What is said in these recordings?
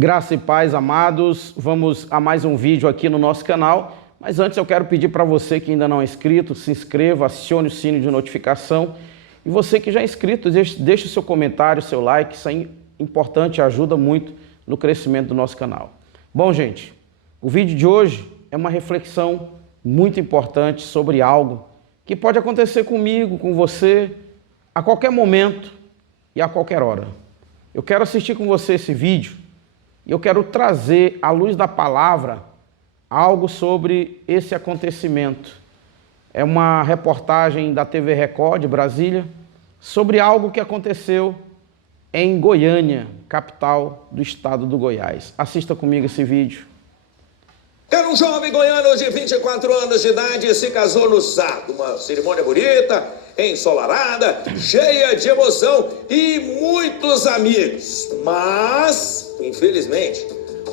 Graça e paz, amados. Vamos a mais um vídeo aqui no nosso canal. Mas antes eu quero pedir para você que ainda não é inscrito, se inscreva, acione o sino de notificação. E você que já é inscrito, deixe o seu comentário, o seu like. Isso é importante e ajuda muito no crescimento do nosso canal. Bom, gente, o vídeo de hoje é uma reflexão muito importante sobre algo que pode acontecer comigo, com você, a qualquer momento e a qualquer hora. Eu quero assistir com você esse vídeo e eu quero trazer à luz da palavra algo sobre esse acontecimento. É uma reportagem da TV Record de Brasília sobre algo que aconteceu em Goiânia, capital do estado do Goiás. Assista comigo esse vídeo. Era um jovem goiano de 24 anos de idade e se casou no sábado. Uma cerimônia bonita, ensolarada, cheia de emoção e muitos amigos. Mas, infelizmente,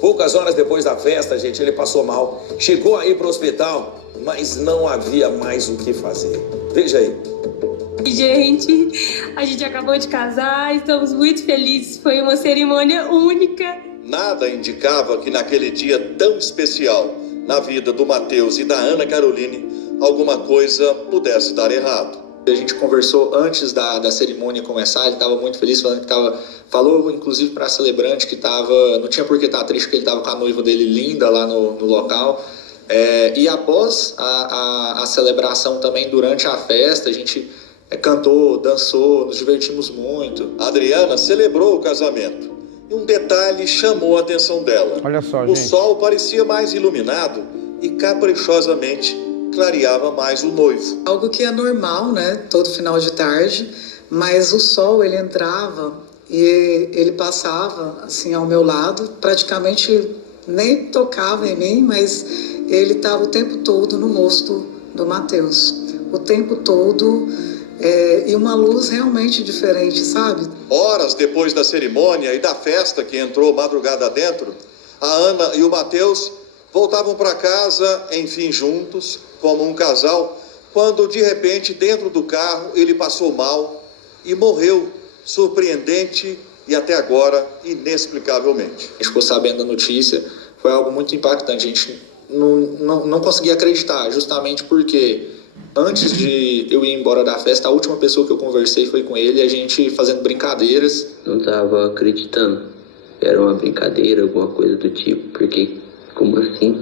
poucas horas depois da festa, gente, ele passou mal. Chegou a ir para o hospital, mas não havia mais o que fazer. Veja aí. Gente, a gente acabou de casar, estamos muito felizes. Foi uma cerimônia única. Nada indicava que naquele dia tão especial, na vida do Matheus e da Ana Caroline, alguma coisa pudesse dar errado. A gente conversou antes da cerimônia começar, ele estava muito feliz, falou inclusive para a celebrante que não tinha por que estar triste, porque ele estava com a noiva dele linda lá no local. E após a celebração também, durante a festa, a gente cantou, dançou, nos divertimos muito. A Adriana celebrou o casamento. E um detalhe chamou a atenção dela. Olha só, o gente. sol parecia mais iluminado e caprichosamente clareava mais o noivo. Algo que é normal, né? Todo final de tarde, mas o sol ele entrava e ele passava assim ao meu lado, praticamente nem tocava em mim, mas ele estava o tempo todo no rosto do Matheus, o tempo todo. E uma luz realmente diferente, sabe? Horas depois da cerimônia e da festa que entrou madrugada dentro, a Ana e o Matheus voltavam para casa, enfim, juntos, como um casal, quando de repente, dentro do carro, ele passou mal e morreu, surpreendente e até agora inexplicavelmente. A gente ficou sabendo da notícia, foi algo muito impactante, a gente não conseguia acreditar, justamente porque antes de eu ir embora da festa, a última pessoa que eu conversei foi com ele, a gente fazendo brincadeiras. Não estava acreditando, era uma brincadeira, alguma coisa do tipo, porque como assim?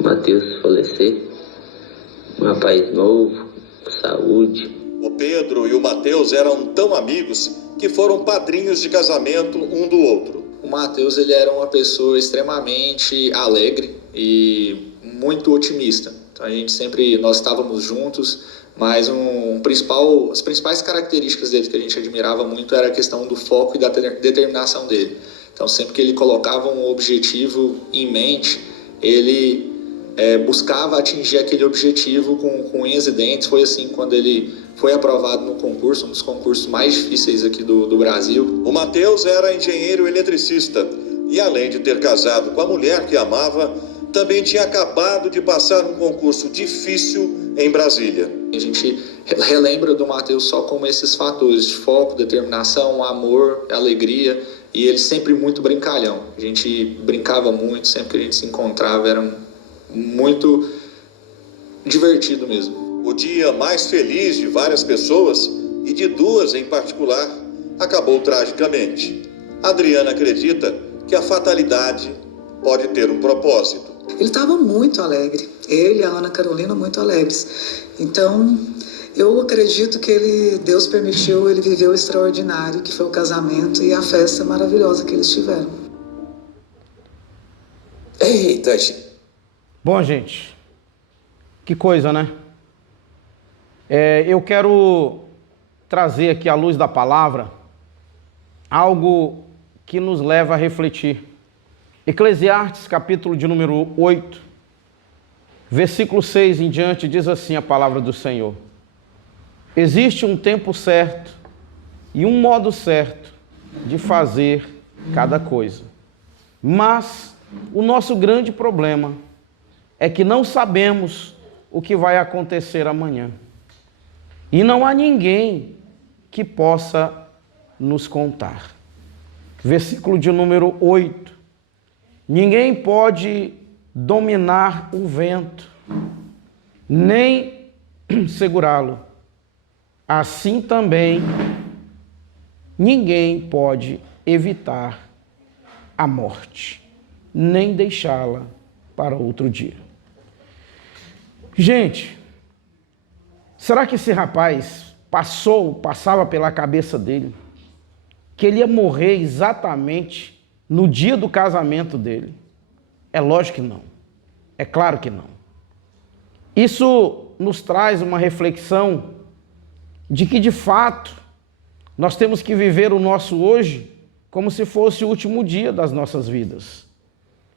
Matheus falecer, um rapaz novo, saúde. O Pedro e o Matheus eram tão amigos que foram padrinhos de casamento um do outro. O Matheus, ele era uma pessoa extremamente alegre e muito otimista. Então nós estávamos juntos, mas as principais características dele que a gente admirava muito era a questão do foco e da determinação dele. Então sempre que ele colocava um objetivo em mente, ele buscava atingir aquele objetivo com unhas e dentes. Foi assim quando ele foi aprovado no concurso, um dos concursos mais difíceis aqui do Brasil. O Matheus era engenheiro eletricista e, além de ter casado com a mulher que amava, também tinha acabado de passar um concurso difícil em Brasília. A gente relembra do Matheus só como esses fatores de foco, determinação, amor, alegria, e ele sempre muito brincalhão. A gente brincava muito, sempre que a gente se encontrava era muito divertido mesmo. O dia mais feliz de várias pessoas, e de duas em particular, acabou tragicamente. Adriana acredita que a fatalidade pode ter um propósito. Ele estava muito alegre, ele e a Ana Carolina muito alegres. Então, eu acredito que Deus permitiu ele viver o extraordinário, que foi o casamento e a festa maravilhosa que eles tiveram. Eita, Bom, gente, que coisa, né? Eu quero trazer aqui à luz da palavra algo que nos leva a refletir. Eclesiastes, capítulo de número 8, versículo 6 em diante, diz assim a palavra do Senhor: existe um tempo certo e um modo certo de fazer cada coisa. Mas o nosso grande problema é que não sabemos o que vai acontecer amanhã. E não há ninguém que possa nos contar. versículo de número 8. Ninguém pode dominar o vento, nem segurá-lo. Assim também, ninguém pode evitar a morte, nem deixá-la para outro dia. Gente, será que esse rapaz passava pela cabeça dele que ele ia morrer exatamente no dia do casamento dele? É lógico que não. É claro que não. Isso nos traz uma reflexão de que, de fato, nós temos que viver o nosso hoje como se fosse o último dia das nossas vidas.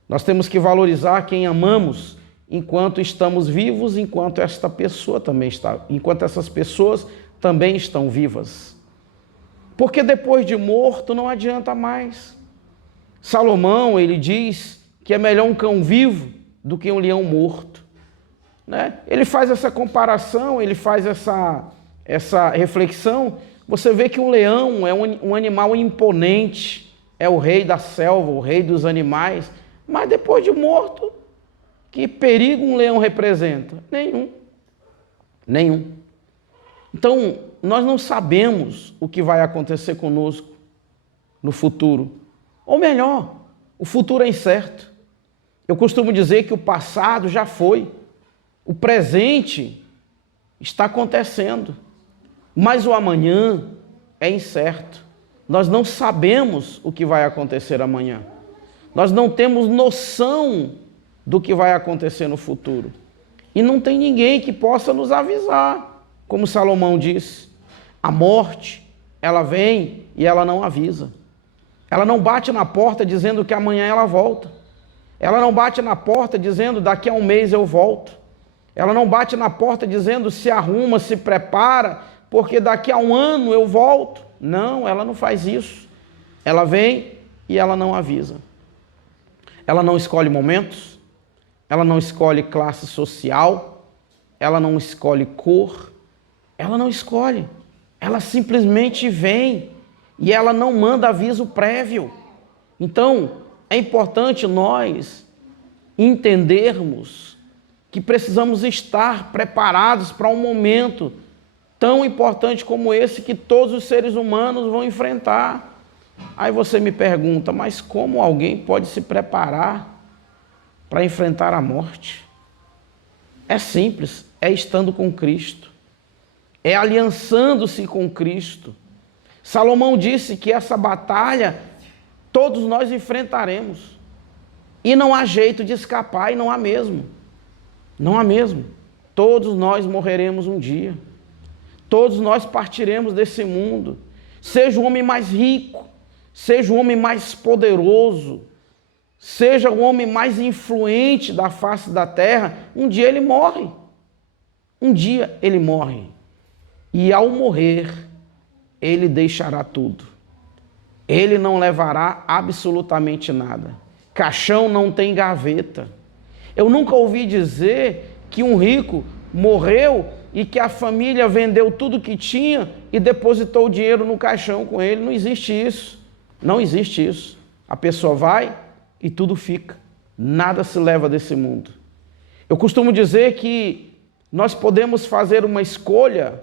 Nós temos que valorizar quem amamos enquanto estamos vivos, enquanto essas pessoas também estão vivas. Porque depois de morto não adianta mais. Salomão, ele diz que é melhor um cão vivo do que um leão morto, né? Ele faz essa comparação, ele faz essa reflexão. Você vê que um leão é um animal imponente, é o rei da selva, o rei dos animais, mas depois de morto, que perigo um leão representa? Nenhum. Então, nós não sabemos o que vai acontecer conosco no futuro. Ou melhor, o futuro é incerto. Eu costumo dizer que o passado já foi. O presente está acontecendo. Mas o amanhã é incerto. Nós não sabemos o que vai acontecer amanhã. Nós não temos noção do que vai acontecer no futuro. E não tem ninguém que possa nos avisar. Como Salomão disse, a morte, ela vem e ela não avisa. Ela não bate na porta dizendo que amanhã ela volta. Ela não bate na porta dizendo daqui a um mês eu volto. Ela não bate na porta dizendo se arruma, se prepara, porque daqui a um ano eu volto. Não, ela não faz isso. Ela vem e ela não avisa. Ela não escolhe momentos, ela não escolhe classe social, ela não escolhe cor, ela não escolhe. Ela simplesmente vem e ela não manda aviso prévio. Então, é importante nós entendermos que precisamos estar preparados para um momento tão importante como esse que todos os seres humanos vão enfrentar. Aí você me pergunta, mas como alguém pode se preparar para enfrentar a morte? É simples, é estando com Cristo, é aliançando-se com Cristo. Salomão disse que essa batalha todos nós enfrentaremos e não há jeito de escapar, e não há mesmo. Não há mesmo. Todos nós morreremos um dia. Todos nós partiremos desse mundo. Seja o homem mais rico, seja o homem mais poderoso, seja o homem mais influente da face da terra, um dia ele morre. Um dia ele morre. E ao morrer, ele deixará tudo. Ele não levará absolutamente nada. Caixão não tem gaveta. Eu nunca ouvi dizer que um rico morreu e que a família vendeu tudo que tinha e depositou o dinheiro no caixão com ele. Não existe isso. Não existe isso. A pessoa vai e tudo fica. Nada se leva desse mundo. Eu costumo dizer que nós podemos fazer uma escolha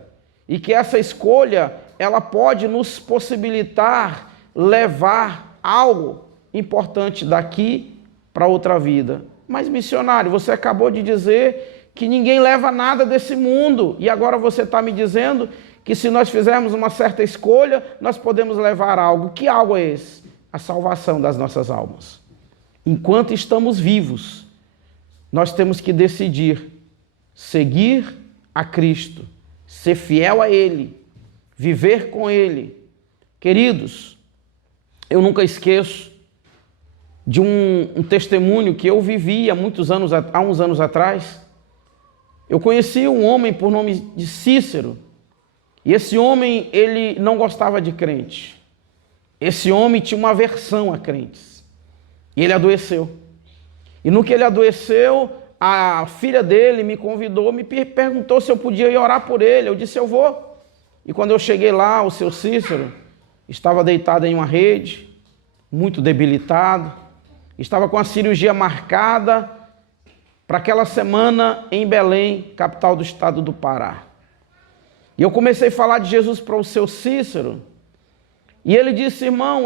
e que essa escolha, ela pode nos possibilitar levar algo importante daqui para outra vida. Mas, missionário, você acabou de dizer que ninguém leva nada desse mundo. E agora você está me dizendo que se nós fizermos uma certa escolha, nós podemos levar algo. Que algo é esse? A salvação das nossas almas. Enquanto estamos vivos, nós temos que decidir seguir a Cristo, ser fiel a Ele, viver com Ele. Queridos, eu nunca esqueço de um testemunho que eu vivi há uns anos atrás. Eu conheci um homem por nome de Cícero, e esse homem, ele não gostava de crente. Esse homem tinha uma aversão a crentes, e ele adoeceu. E no que ele adoeceu, a filha dele me convidou, me perguntou se eu podia ir orar por ele. Eu disse, eu vou. E quando eu cheguei lá, o seu Cícero estava deitado em uma rede, muito debilitado, estava com a cirurgia marcada para aquela semana em Belém, capital do estado do Pará. E eu comecei a falar de Jesus para o seu Cícero, e ele disse: irmão,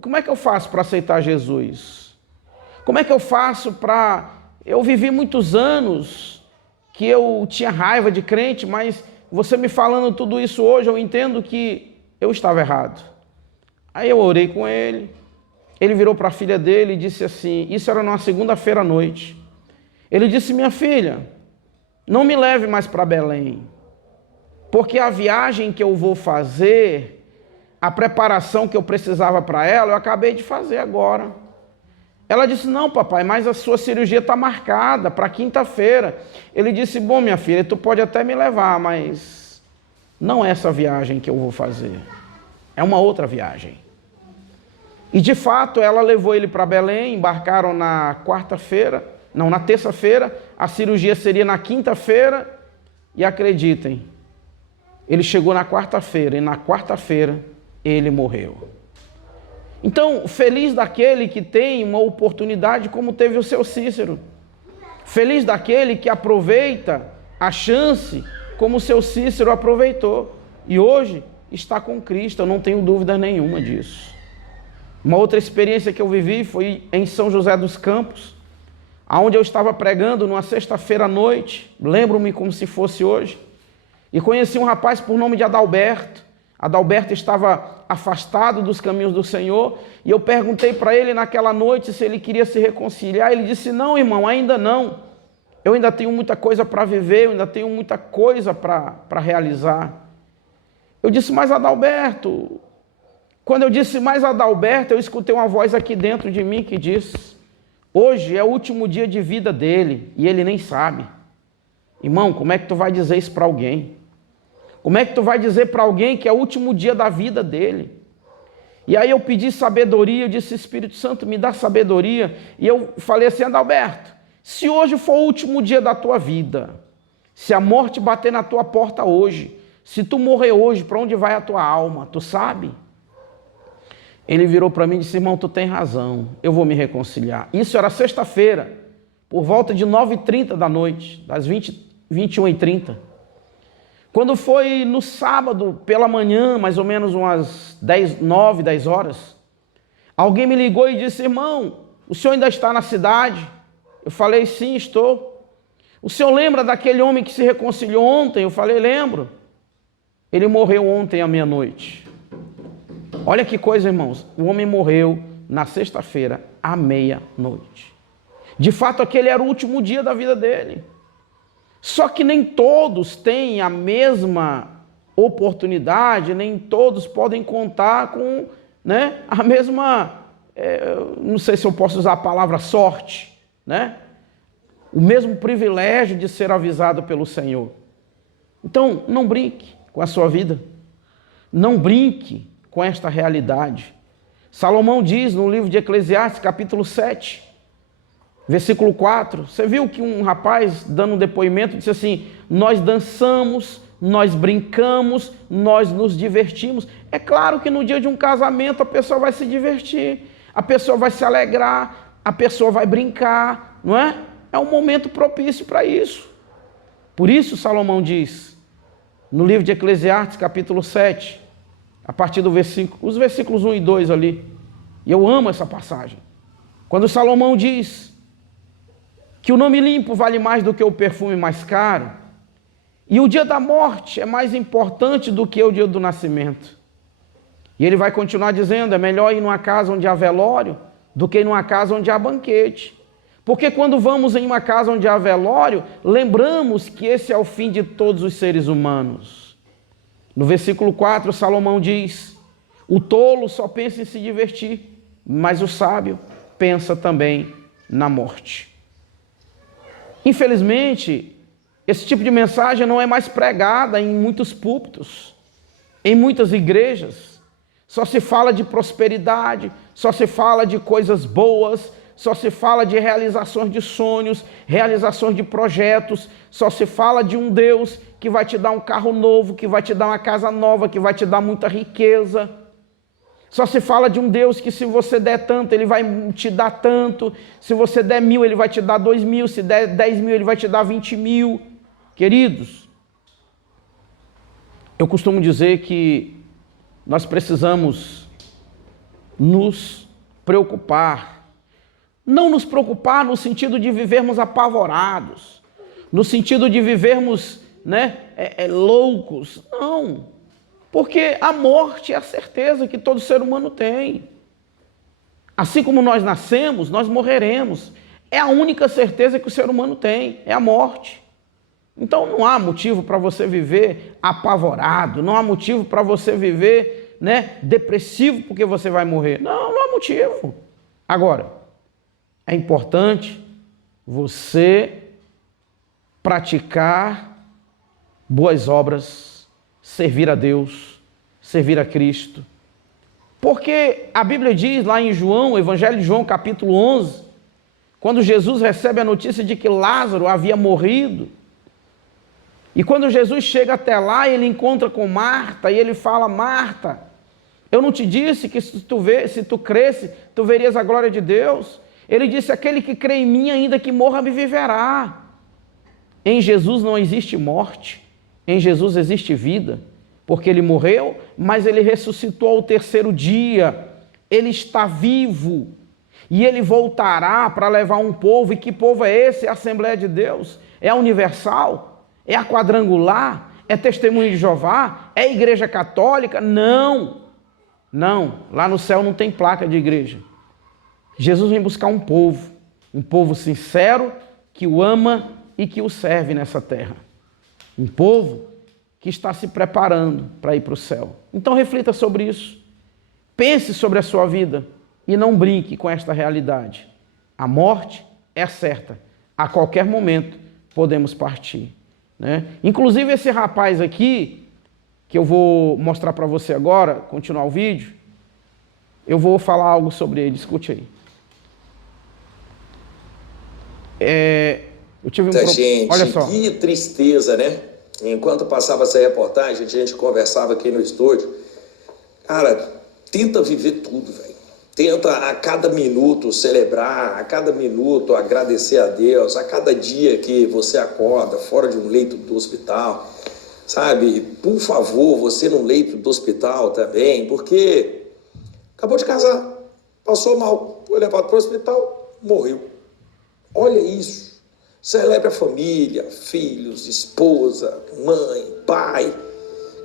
como é que eu faço para aceitar Jesus? Como é que eu faço para... Eu vivi muitos anos que eu tinha raiva de crente, mas você me falando tudo isso hoje, eu entendo que eu estava errado. Aí eu orei com ele, ele virou para a filha dele e disse assim, isso era numa segunda-feira à noite, ele disse: minha filha, não me leve mais para Belém, porque a viagem que eu vou fazer, a preparação que eu precisava para ela, eu acabei de fazer agora. Ela disse: não, papai, mas a sua cirurgia está marcada para quinta-feira. Ele disse: bom, minha filha, tu pode até me levar, mas não é essa viagem que eu vou fazer, é uma outra viagem. E de fato ela levou ele para Belém, embarcaram na terça-feira, a cirurgia seria na quinta-feira, e acreditem, ele chegou na quarta-feira, e na quarta-feira ele morreu. Então, feliz daquele que tem uma oportunidade como teve o seu Cícero. Feliz daquele que aproveita a chance como o seu Cícero aproveitou. E hoje está com Cristo, eu não tenho dúvida nenhuma disso. Uma outra experiência que eu vivi foi em São José dos Campos, onde eu estava pregando numa sexta-feira à noite, lembro-me como se fosse hoje, e conheci um rapaz por nome de Adalberto. Adalberto estava afastado dos caminhos do Senhor, e eu perguntei para ele naquela noite se ele queria se reconciliar. Ele disse: não, irmão, ainda não, eu ainda tenho muita coisa para viver, eu ainda tenho muita coisa para realizar. Eu disse: mas Adalberto, quando eu disse mais Adalberto, eu escutei uma voz aqui dentro de mim que diz: hoje é o último dia de vida dele, e ele nem sabe. Irmão, como é que tu vai dizer isso para alguém? Como é que tu vai dizer para alguém que é o último dia da vida dele? E aí eu pedi sabedoria, eu disse: Espírito Santo, me dá sabedoria. E eu falei assim: Adalberto, se hoje for o último dia da tua vida, se a morte bater na tua porta hoje, se tu morrer hoje, para onde vai a tua alma? Tu sabe? Ele virou para mim e disse: irmão, tu tem razão, eu vou me reconciliar. Isso era sexta-feira, por volta de 9h30 da noite, das 21h30. Quando foi no sábado, pela manhã, mais ou menos umas 9, 10 horas, alguém me ligou e disse: irmão, o senhor ainda está na cidade? Eu falei: sim, estou. O senhor lembra daquele homem que se reconciliou ontem? Eu falei: lembro. Ele morreu ontem à meia-noite. Olha que coisa, irmãos, o homem morreu na sexta-feira à meia-noite. De fato, aquele era o último dia da vida dele. Só que nem todos têm a mesma oportunidade, nem todos podem contar com, a mesma, não sei se eu posso usar a palavra sorte, o mesmo privilégio de ser avisado pelo Senhor. Então, não brinque com a sua vida, não brinque com esta realidade. Salomão diz no livro de Eclesiastes, capítulo 7, versículo 4, você viu que um rapaz dando um depoimento disse assim: nós dançamos, nós brincamos, nós nos divertimos. É claro que no dia de um casamento a pessoa vai se divertir, a pessoa vai se alegrar, a pessoa vai brincar, não é? É um momento propício para isso. Por isso Salomão diz, no livro de Eclesiastes, capítulo 7, a partir do os versículos 1 e 2 ali, e eu amo essa passagem, quando Salomão diz que o nome limpo vale mais do que o perfume mais caro, e o dia da morte é mais importante do que o dia do nascimento. E ele vai continuar dizendo: é melhor ir numa casa onde há velório do que ir numa casa onde há banquete. Porque quando vamos em uma casa onde há velório, lembramos que esse é o fim de todos os seres humanos. No versículo 4, Salomão diz: o tolo só pensa em se divertir, mas o sábio pensa também na morte. Infelizmente, esse tipo de mensagem não é mais pregada em muitos púlpitos, em muitas igrejas. Só se fala de prosperidade, só se fala de coisas boas, só se fala de realizações de sonhos, realizações de projetos, só se fala de um Deus que vai te dar um carro novo, que vai te dar uma casa nova, que vai te dar muita riqueza. Só se fala de um Deus que se você der tanto, Ele vai te dar tanto. Se você der 1.000, Ele vai te dar 2.000. Se der 10.000, Ele vai te dar 20.000. Queridos, eu costumo dizer que nós precisamos nos preocupar. Não nos preocupar no sentido de vivermos apavorados, no sentido de vivermos, loucos. Não. Porque a morte é a certeza que todo ser humano tem. Assim como nós nascemos, nós morreremos. É a única certeza que o ser humano tem, é a morte. Então não há motivo para você viver apavorado, não há motivo para você viver, depressivo porque você vai morrer. Não há motivo. Agora, é importante você praticar boas obras, servir a Deus, servir a Cristo. Porque a Bíblia diz lá em João, Evangelho de João, capítulo 11, quando Jesus recebe a notícia de que Lázaro havia morrido, e quando Jesus chega até lá, ele encontra com Marta, e ele fala: Marta, eu não te disse que se tu cresce, tu verias a glória de Deus? Ele disse: aquele que crê em mim, ainda que morra, me viverá. Em Jesus não existe morte. Em Jesus existe vida, porque Ele morreu, mas Ele ressuscitou ao terceiro dia. Ele está vivo e Ele voltará para levar um povo. E que povo é esse? É a Assembleia de Deus? É a Universal? É a Quadrangular? É Testemunho de Jeová? É a Igreja Católica? Não, lá no céu não tem placa de igreja. Jesus vem buscar um povo sincero, que o ama e que o serve nessa terra. Um povo que está se preparando para ir para o céu. Então reflita sobre isso. Pense sobre a sua vida e não brinque com esta realidade. A morte é certa. A qualquer momento podemos partir. Inclusive esse rapaz aqui, que eu vou mostrar para você agora, continuar o vídeo, eu vou falar algo sobre ele. Escute aí. Eu tive Gente, olha só. Que tristeza, né? Enquanto passava essa reportagem, a gente conversava aqui no estúdio. Cara, tenta viver tudo, velho. Tenta a cada minuto celebrar, a cada minuto agradecer a Deus, a cada dia que você acorda fora de um leito do hospital, sabe? Por favor, você no leito do hospital também, porque acabou de casar, passou mal, foi levado para o hospital, morreu. Olha isso. Celebre a família, filhos, esposa, mãe, pai.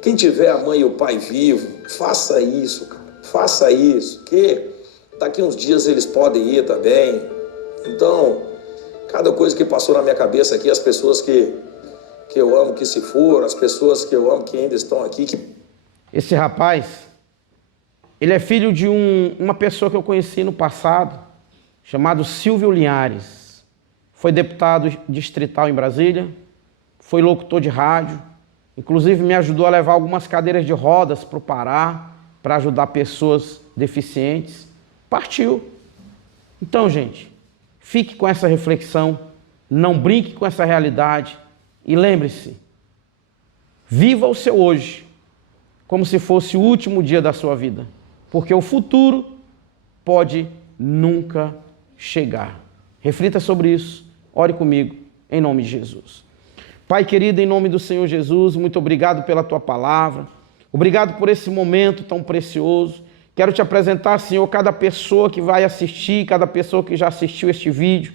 Quem tiver a mãe e o pai vivo, faça isso, cara. Faça isso, que daqui uns dias eles podem ir também. Então, cada coisa que passou na minha cabeça aqui, as pessoas que eu amo que se foram, as pessoas que eu amo que ainda estão aqui. Esse rapaz, ele é filho de uma pessoa que eu conheci no passado, chamado Silvio Linhares. Foi deputado distrital em Brasília, foi locutor de rádio, inclusive me ajudou a levar algumas cadeiras de rodas para o Pará, para ajudar pessoas deficientes. Partiu. Então, gente, fique com essa reflexão, não brinque com essa realidade e lembre-se, viva o seu hoje como se fosse o último dia da sua vida, porque o futuro pode nunca chegar. Reflita sobre isso. Ore comigo, em nome de Jesus. Pai querido, em nome do Senhor Jesus, muito obrigado pela Tua palavra. Obrigado por esse momento tão precioso. Quero te apresentar, Senhor, cada pessoa que vai assistir, cada pessoa que já assistiu este vídeo.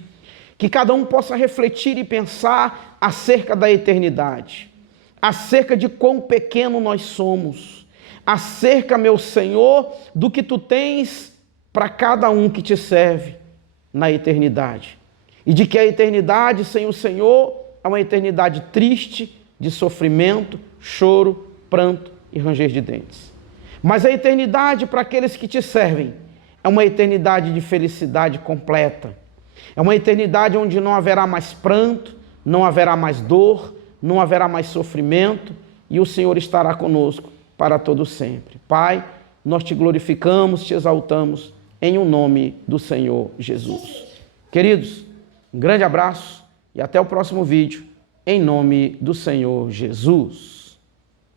Que cada um possa refletir e pensar acerca da eternidade. Acerca de quão pequeno nós somos. Acerca, meu Senhor, do que Tu tens para cada um que Te serve na eternidade. E de que a eternidade sem o Senhor é uma eternidade triste, de sofrimento, choro, pranto e ranger de dentes. Mas a eternidade para aqueles que Te servem é uma eternidade de felicidade completa. É uma eternidade onde não haverá mais pranto, não haverá mais dor, não haverá mais sofrimento e o Senhor estará conosco para todo sempre. Pai, nós Te glorificamos, Te exaltamos em o nome do Senhor Jesus. Queridos, um grande abraço e até o próximo vídeo, em nome do Senhor Jesus.